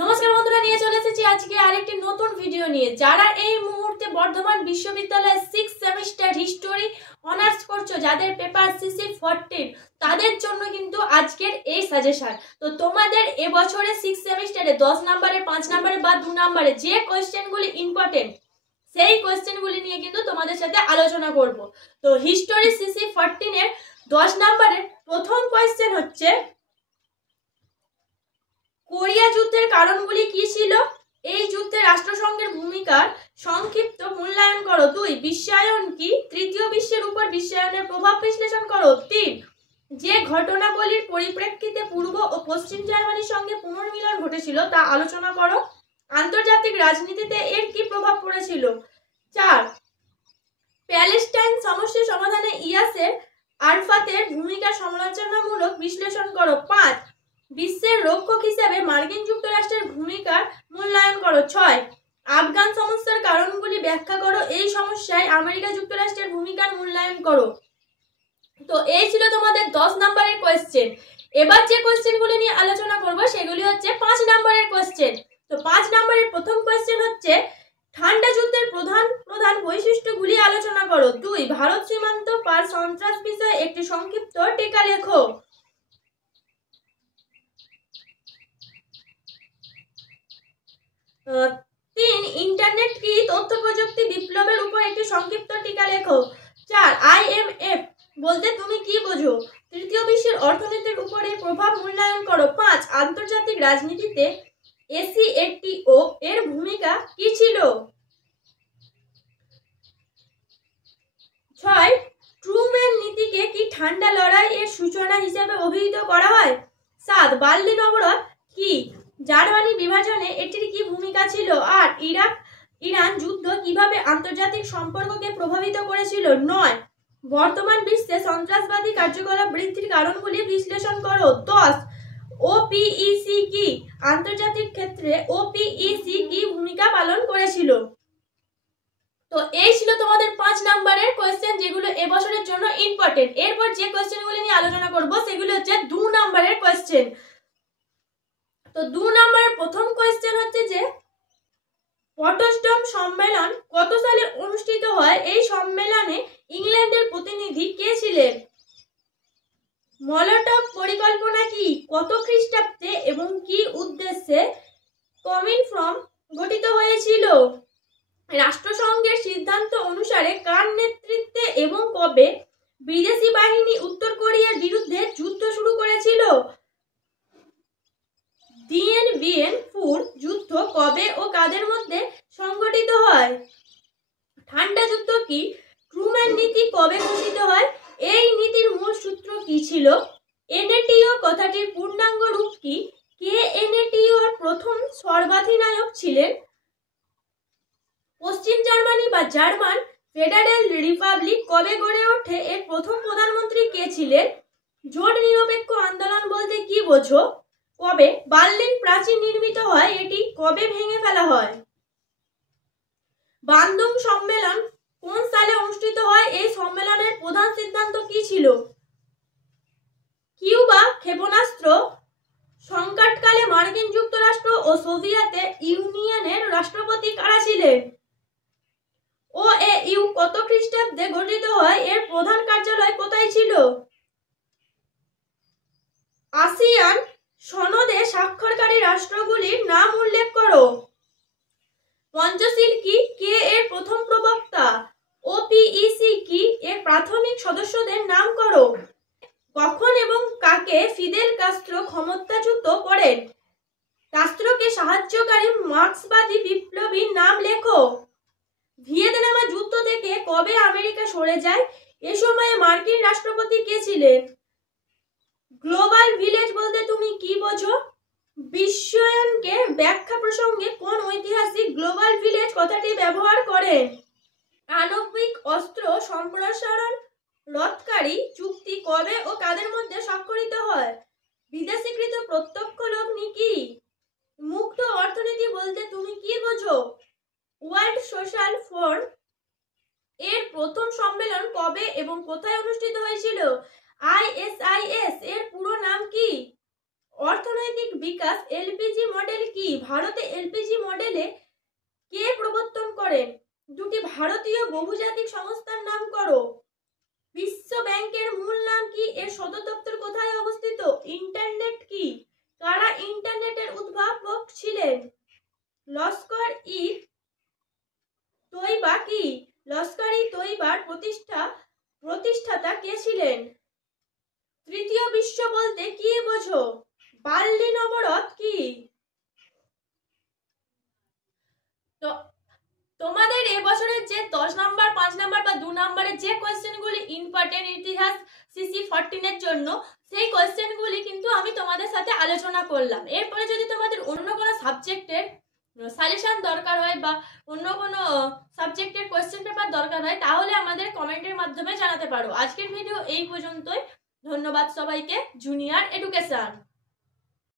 নমস্কার বন্ধুরা, নিয়ে চলে এসেছি আজকে আরেকটি নতুন ভিডিও নিয়ে। যারা এই মুহূর্তে বর্ধমান বিশ্ববিদ্যালয়ের 6th সেমিস্টার হিস্টোরি অনার্স করছো, যাদের পেপার সিসি 14, তাদের জন্য কিন্তু আজকের এই সাজেশন। তো তোমাদের এবছরে 6th সেমিস্টারে 10 নম্বরে, 5 নম্বরে বা 2 নম্বরে যে কোয়েশ্চেনগুলি ইম্পর্টেন্ট, সেই কোয়েশ্চেনগুলি নিয়ে কিন্তু তোমাদের সাথে আলোচনা করব। তো হিস্টোরি সিসি 14 এর 10 নম্বরের প্রথম কোয়েশ্চেন হচ্ছে, কোরিয়া যুদ্ধের কারণগুলি কি ছিল? এই যুদ্ধে রাষ্ট্রসংঘের ভূমিকার সংক্ষিপ্ত মূল্যায়ন করো। 2. বিশ্বায়ন কি? তৃতীয় বিশ্বের উপর বিশ্বায়নের প্রভাব বিশ্লেষণ করো। 3. যে ঘটনাবলীর পরিপ্রেক্ষিতে পূর্ব ও পশ্চিম জার্মানির সঙ্গে পুনর্মিলন ঘটেছিল তা আলোচনা করো। আন্তর্জাতিক রাজনীতিতে এর কি প্রভাব পড়েছিল? 4. প্যালেস্টাইন সমস্যা সমাধানে ইয়াসের আরাফাতের ভূমিকা সমালোচনামূলক বিশ্লেষণ করো। 5. বিশ্বের রক্ষক হিসেবে মার্কিন যুক্তরাষ্ট্রের ভূমিকার মূল্যায়ন করো। 6. আফগান সমস্যার কারণগুলি ব্যাখ্যা করো। এই সমস্যায় আমেরিকা যুক্তরাষ্ট্রের ভূমিকার মূল্যায়ন করো। তো এই ছিল তোমাদের 10 নম্বরের কোয়েশ্চেন। এবার যে কোয়েশ্চেনগুলি নিয়ে আলোচনা করব সেগুলি হচ্ছে 5 নম্বরের কোয়েশ্চেন। তো 5 নম্বরের প্রথম কোয়েশ্চেন হচ্ছে, ঠান্ডা যুদ্ধের প্রধান বৈশিষ্ট্যগুলি আলোচনা করো। 2. ভারত সীমান্ত পার সন্ত্রাস বিষয়ে একটি সংক্ষিপ্ত টিকা লেখো। 3. ইন্টারনেট কি? তথ্য প্রযুক্তি বিপ্লবের উপর একটি সংক্ষিপ্ত টিকা লেখো। 4. IMF বলতে তুমি কি বোঝো? তৃতীয় বিশ্বের অর্থনীতির উপরে প্রভাব মূল্যায়ন করো। 5. আন্তর্জাতিক রাজনীতিতে ACATO এর ভূমিকা কি ছিল? 6. ট্রুম্যান নীতিকে কি ঠান্ডা লড়াই এর সূচনা হিসেবে অভিহিত করা হয়? 7. বার্লিন অবরোধ কি? জার্মানি বিভাজনে এটির কি ভূমিকা ছিল? 8. ইরান যুদ্ধ কিভাবে আন্তর্জাতিক সম্পর্ককে প্রভাবিত করেছিল? 9. বর্তমান বিশ্বে সন্ত্রাসবাদী কার্যকলাপ বৃদ্ধির কারণগুলি বিশ্লেষণ করো। 10. OPEC কি? আন্তর্জাতিক ক্ষেত্রে OPEC কি ভূমিকা পালন করেছিল? তো এই ছিল তোমাদের 5 নম্বরের কোয়েশ্চেন, যেগুলো এবছরের জন্য ইম্পর্টেন্ট। এরপর যে কোয়েশ্চেনগুলি নিয়ে আলোচনা করব সেগুলো হচ্ছে 2 নম্বরের কোয়েশ্চেন। তো 2 নম্বরের প্রথম কোয়েশ্চেন হচ্ছে যে, পটসডম সম্মেলন কত সালে অনুষ্ঠিত হয়? এই সম্মেলনে ইংল্যান্ডের প্রতিনিধি কে ছিলেন? মলোটভ পরিকল্পনা কি? কত খ্রিস্টাব্দে এবং কি উদ্দেশ্যে কমিনফর্ম গঠিত হয়েছিল? রাষ্ট্রসংঘের সিদ্ধান্ত অনুসারে কার নেতৃত্বে এবং কবে বিদেশি বাহিনী উত্তর কোরিয়ার বিরুদ্ধে যুদ্ধ শুরু করেছিল? দিয়েন বিয়েন ফুর যুদ্ধ কবে ও কাদের মধ্যে সংগঠিত হয়? ঠান্ডা যুদ্ধ কি? ট্রুম্যান নীতি কবে ঘোষিত হয়? এই নীতির মূল সূত্র কি ছিল? NATO কথাটির পূর্ণাঙ্গ রূপ কি? কে NATO এর প্রথম সর্বাধিনায়ক ছিলেন? পশ্চিম জার্মানি বা জার্মান ফেডারেল রিপাবলিক কবে গড়ে ওঠে? এর প্রথম প্রধানমন্ত্রী কে ছিলেন? জোট নিরপেক্ষ আন্দোলন বলতে কি বোঝো? কবে বার্লিন প্রাচীর নির্মিত হয়? এটি কবে ভেঙে ফেলা হয়? বান্দুং সম্মেলন কোন সালে অনুষ্ঠিত হয়? এই সম্মেলনের প্রধান সিদ্ধান্ত কি ছিল? কিউবা ক্ষেপণাস্ত্র সংকটকালে মার্কিন যুক্তরাষ্ট্র ও সোভিয়েত ইউনিয়নের রাষ্ট্রপতি কারা ছিলেন? OAU কত খ্রিস্টাব্দে গঠিত হয়? এর প্রধান কার্যালয় কোথায় ছিল? আসিয়ান সনদে স্বাক্ষরকারী রাষ্ট্রগুলির নাম উল্লেখ করো। পঞ্চশীল কি? কে এর প্রথম প্রবক্তা? OPEC কি? এর প্রাথমিক সদস্যদের নাম করো। কখন এবং কাকে ফিদেল কাস্ত্রো ক্ষমতাচ্যুত করেন? কাস্ত্রোকে সাহায্যকারী মার্ক্সবাদী বিপ্লবীর নাম লেখো। ভিয়েতনাম যুদ্ধ থেকে কবে আমেরিকা সরে যায়? এ সময়ে মার্কিন রাষ্ট্রপতি কে ছিলেন? গ্লোবাল ভিলেজ বলতে তুমি কি বোঝো? বিশ্বায়নকে ব্যাখ্যা প্রসঙ্গে কোন ঐতিহাসিক গ্লোবাল ভিলেজ কথাটি ব্যবহার করেন? আণবিক অস্ত্র সম্প্রসারণ রোধকারী চুক্তি কবে ও কাদের মধ্যে স্বাক্ষরিত হয়? বিদেশীকৃত প্রত্যক্ষ লগ্নি কি? মুক্ত অর্থনীতি বলতে তুমি কি বোঝো? ওয়ার্ল্ড সোশ্যাল ফোরাম এর প্রথম সম্মেলন কবে এবং কোথায় অনুষ্ঠিত হয়েছিল? ISIS এর পুরো নাম কি? অর্থনৈতিক অর্থনৈতিক বিকাশ এলপিজি মডেল কি? ভারতে এলপিজি মডেলে কে প্রবর্তন করেন? দুটি ভারতীয় বহুজাতিক সংস্থার নাম করো। বিশ্ব ব্যাংকের মূল নাম কি? এর সদর দপ্তর কোথায় অবস্থিত? ইন্টারনেট কি? কারা ইন্টারনেটের উদ্ভাবক ছিলেন? লস্কর ই তৈবা কি? লস্কর ই তৈবার প্রতিষ্ঠাতা কে ছিলেন? তৃতীয় বিশ্ব বলতে কি বোঝো? বার্লিন অবরোধ কি? তো তোমাদের এবছরের যে 10 নাম্বার, 5 নাম্বার বা 2 নাম্বারের যে কোয়েশ্চেনগুলি ইম্পর্টেন্ট ইতিহাস সিসি 14 এর জন্য, সেই কোয়েশ্চেনগুলি কিন্তু আমি তোমাদের সাথে আলোচনা করলাম। এরপরে যদি তোমাদের অন্য কোনো সাবজেক্টের সাজেশন দরকার হয় বা অন্য কোনো সাবজেক্টের কোয়েশ্চেন পেপার দরকার হয়, তাহলে আমাদের কমেন্টের মাধ্যমে জানাতে পারো। আজকের ভিডিও এই পর্যন্তই। ধন্যবাদ সবাইকে। Junior education.